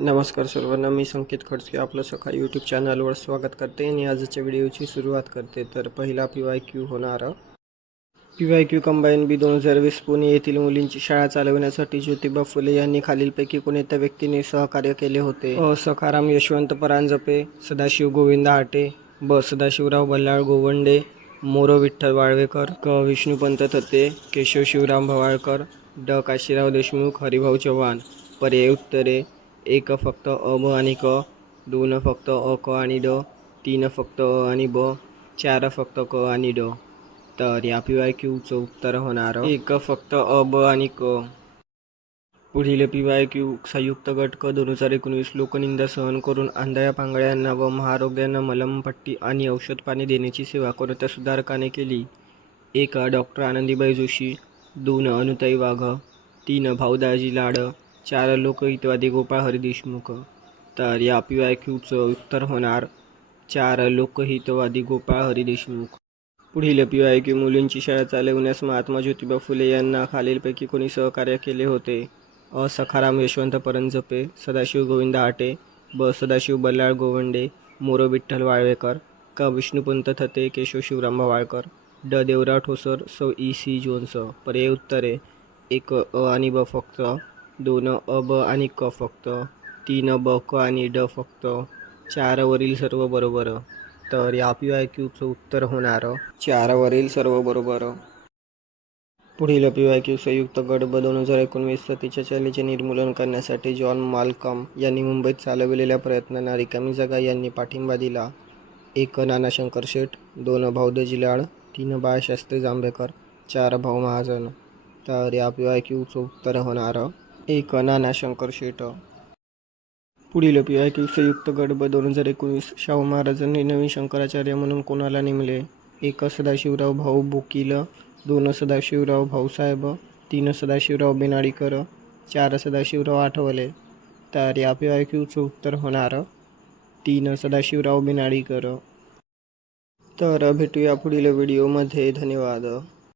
नमस्कार सर्वांना मी संकेत खडसे. आपलं सकाळ यूट्यूब चॅनलवर स्वागत करते आणि आजच्या व्हिडिओची सुरुवात करते. तर पहिला पी वाय क्यू होणार. P Y Q combine B दोन हजार वीस पुणे येथील मुलींची शाळा चालवण्यासाठी ज्योतिबा फुले यांनी खालीलपैकी कोणत्या व्यक्तीने सहकार्य केले होते? अ सखाराम यशवंत परांजपे सदाशिव गोविंद आटे ब सदाशिवराव बल्लाळ गोवंडे मोरो विठ्ठल वाळवेकर क विष्णुपंत थत्ते केशव शिवराम भवाळकर ड काशीराव देशमुख हरिभाऊ चव्हाण. पर्याय उत्तरे. एक फक्त अ ब आणि क दोन फक्त अ क आणि ड तीन फक्त अ आणि ब चार फक्त क आणि ड. तर या पी वाय क्यूचं उत्तर होणार. एक फक्त अ ब आणि क. पुढील पी वाय क्यू संयुक्त गट क दोन हजार एकोणवीस लोकनिंदा सहन करून आंधळ्या पांगळ्यांना व महारोग्यांना मलमपट्टी आणि औषध पाणी देण्याची सेवा कोणत्या सुधारकाने केली. एक डॉक्टर आनंदीबाई जोशी दोन अनुताई वाघ तीन भाऊदाजी लाड चार लोकहितवादी गोपाळ हरी देशमुख. तर या पी वाय क्यूचं उत्तर होणार चार लोकहितवादी गोपाळ हरी देशमुख. पुढील पी वाय क्यू मुलींची शाळा चालवण्यास महात्मा ज्योतिबा फुले यांना खालीलपैकी कोणी सहकार्य केले होते? अ. सखाराम यशवंत परंजपे सदाशिव गोविंद आटे ब. सदाशिव बल्लाळ गोवंडे मोरो विठ्ठल वाळवेकर क. विष्णुपंत थते केशव शिवराम वाळकर ड. देवराव ठोसर सौ ई सी जोन्स. पर्याय उत्तरे एक अ आणि ब फक्त दोन अ ब आणि क फक्त. तीन ब क आणि ड फक्त. चारवरील सर्व बरोबर. तर या पी आय क्यूचं उत्तर होणार. चारवरील सर्व बरोबर. पुढील पी वाय क्यू संयुक्त गट ब दोन हजार एकोणवीस सतीच्या चालीचे निर्मूलन करण्यासाठी जॉन मालकम यांनी मुंबईत चालविलेल्या प्रयत्नांना रिकामी जागा यांनी पाठिंबा दिला. एक नानाशंकर शेठ दोन भाऊदजी लाड तीन बाळशास्त्री जांभेकर चार भाऊ महाजन. तर या पी वाय क्यूचं उत्तर होणार. एक नाना शंकर शेट. पुढील पी आय क्यू संयुक्त गडब दोन हजार एकोणीस. शाहू महाराजांनी नवीन शंकराचार्य म्हणून कोणाला नेमले? एक सदाशिवराव भाऊ बोकील दोन सदाशिवराव भाऊसाहेब तीन सदाशिवराव बेनाडीकर चार सदाशिवराव आठवले. तर या पी आय क्यूचं उत्तर होणार तीन सदाशिवराव बेनाडीकर. तर भेटूया पुढील व्हिडिओमध्ये. धन्यवाद.